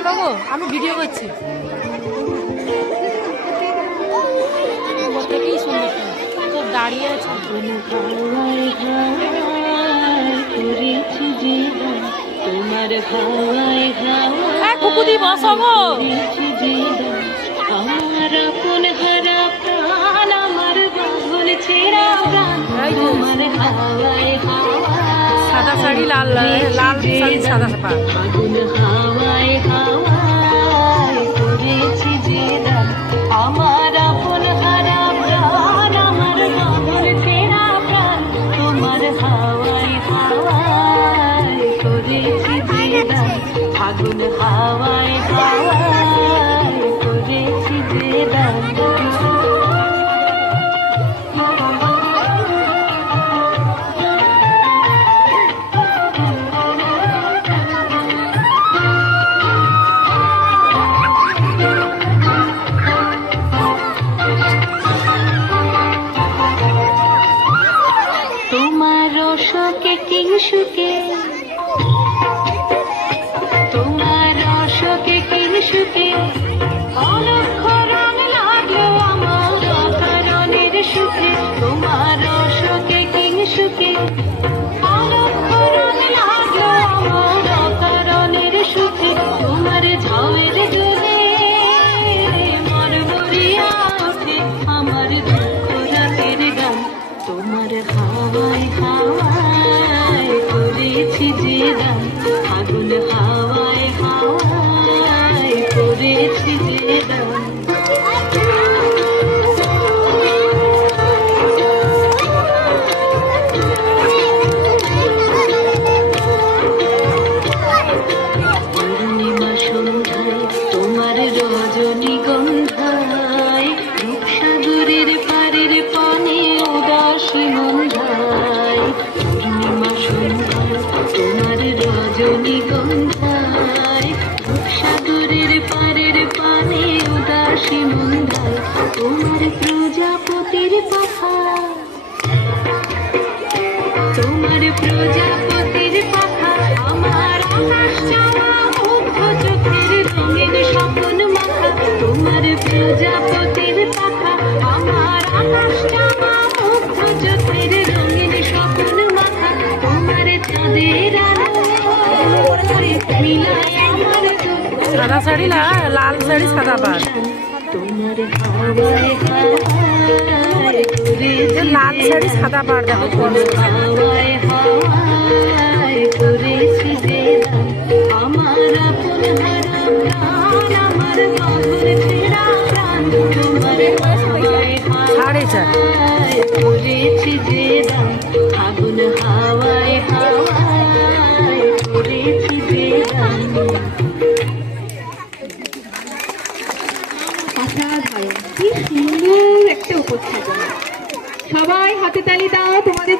চলো গো আমি ভিডিও করছি। সাদা শাড়ি লাল লাল সাদা হাওয়ায় আগুন হাওয়ায় হাওয়ায় করেছি যে দান তোমার কিংসুকে তোমার রজনীগন্ধায় রূপসাগরের পারের পানে উদাসী মন্ধায় তোমার প্রজাপতির পাখা তোমার প্রজাপতির পাখা আমার আকাশ চাওয়া মুগ্ধ চোখের রঙের স্বপ্ন মাখা, তোমার প্রজাপতির সাদা শাড়ি লা- লাল শাড়ি সাদা যে লাল শাড়ি সাদা পাড় দেখো পরে হাওয়ায় অসাধারণ কি সুন্দর একটা উপস্থাপনা। সবাই হাতে তালি দাও তোমাদের